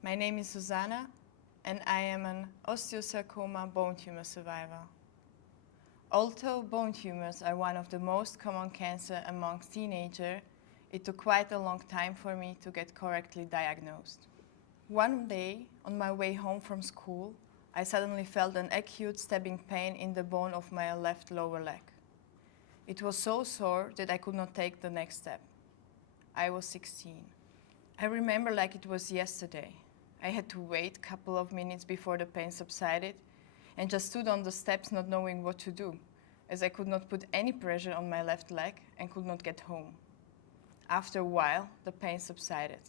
My name is Susanna, and I am an osteosarcoma bone tumor survivor. Although bone tumors are one of the most common cancers among teenagers, it took quite a long time for me to get correctly diagnosed. One day, on my way home from school, I suddenly felt an acute stabbing pain in the bone of my left lower leg. It was so sore that I could not take the next step. I was 16. I remember like it was yesterday. I had to wait a couple of minutes before the pain subsided and just stood on the steps not knowing what to do, as I could not put any pressure on my left leg and could not get home. After a while, the pain subsided.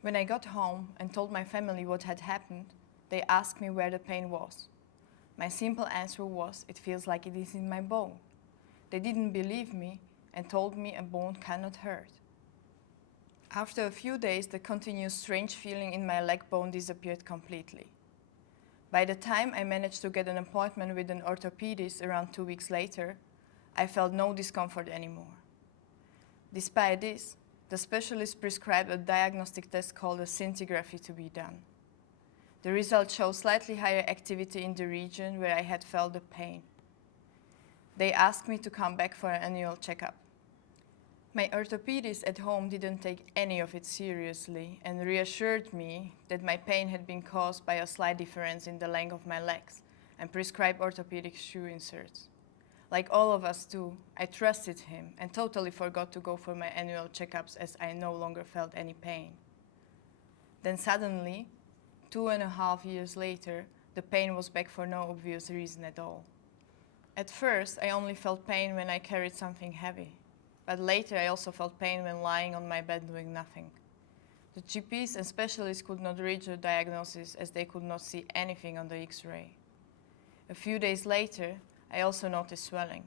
When I got home and told my family what had happened, they asked me where the pain was. My simple answer was, it feels like it is in my bone. They didn't believe me and told me a bone cannot hurt. After a few days, the continuous strange feeling in my leg bone disappeared completely. By the time I managed to get an appointment with an orthopedist around 2 weeks later, I felt no discomfort anymore. Despite this, the specialist prescribed a diagnostic test called a scintigraphy to be done. The results showed slightly higher activity in the region where I had felt the pain. They asked me to come back for an annual checkup. My orthopedist at home didn't take any of it seriously and reassured me that my pain had been caused by a slight difference in the length of my legs and prescribed orthopedic shoe inserts. Like all of us do, I trusted him and totally forgot to go for my annual checkups as I no longer felt any pain. Then suddenly, 2.5 years later, the pain was back for no obvious reason at all. At first, I only felt pain when I carried something heavy. But later I also felt pain when lying on my bed doing nothing. The GPs and specialists could not reach a diagnosis as they could not see anything on the X-ray. A few days later, I also noticed swelling.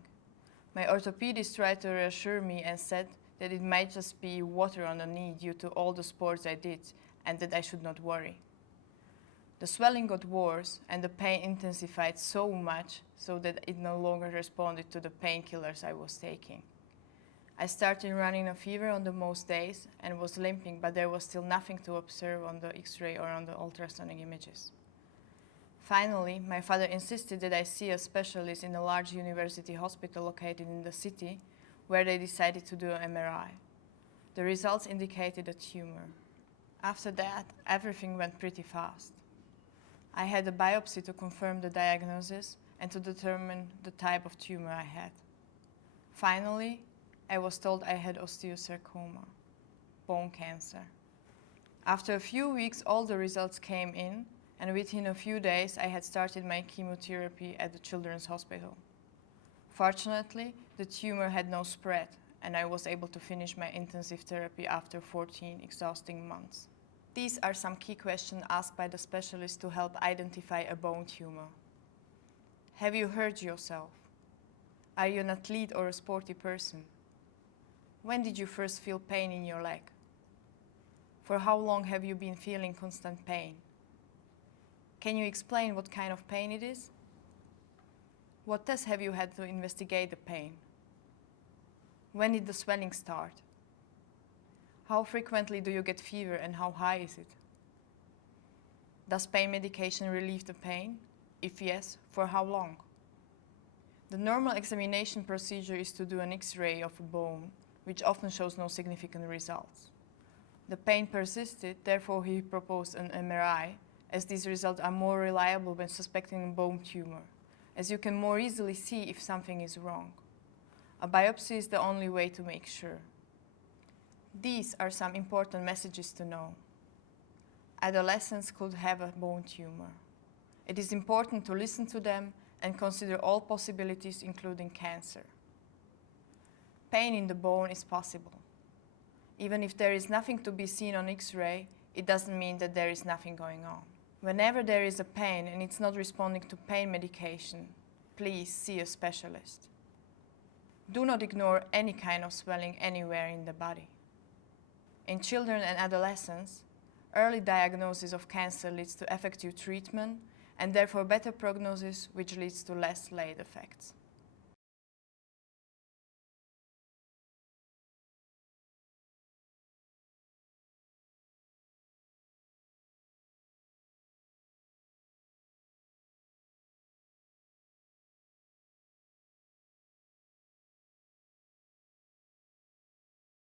My orthopedist tried to reassure me and said that it might just be water on the knee due to all the sports I did and that I should not worry. The swelling got worse and the pain intensified so much so that it no longer responded to the painkillers I was taking. I started running a fever on the most days and was limping, but there was still nothing to observe on the X-ray or on the ultrasonic images. Finally, my father insisted that I see a specialist in a large university hospital located in the city, where they decided to do an MRI. The results indicated a tumor. After that, everything went pretty fast. I had a biopsy to confirm the diagnosis and to determine the type of tumor I had. Finally, I was told I had osteosarcoma, bone cancer. After a few weeks, all the results came in, and within a few days, I had started my chemotherapy at the Children's Hospital. Fortunately, the tumor had no spread, and I was able to finish my intensive therapy after 14 exhausting months. These are some key questions asked by the specialist to help identify a bone tumor. Have you hurt yourself? Are you an athlete or a sporty person? When did you first feel pain in your leg? For how long have you been feeling constant pain? Can you explain what kind of pain it is? What tests have you had to investigate the pain? When did the swelling start? How frequently do you get fever and how high is it? Does pain medication relieve the pain? If yes, for how long? The normal examination procedure is to do an X-ray of a bone, which often shows no significant results. The pain persisted, therefore he proposed an MRI, as these results are more reliable when suspecting a bone tumor, as you can more easily see if something is wrong. A biopsy is the only way to make sure. These are some important messages to know. Adolescents could have a bone tumor. It is important to listen to them and consider all possibilities, including cancer. Pain in the bone is possible. Even if there is nothing to be seen on X-ray, it doesn't mean that there is nothing going on. Whenever there is a pain and it's not responding to pain medication, please see a specialist. Do not ignore any kind of swelling anywhere in the body. In children and adolescents, early diagnosis of cancer leads to effective treatment and therefore better prognosis, which leads to less late effects.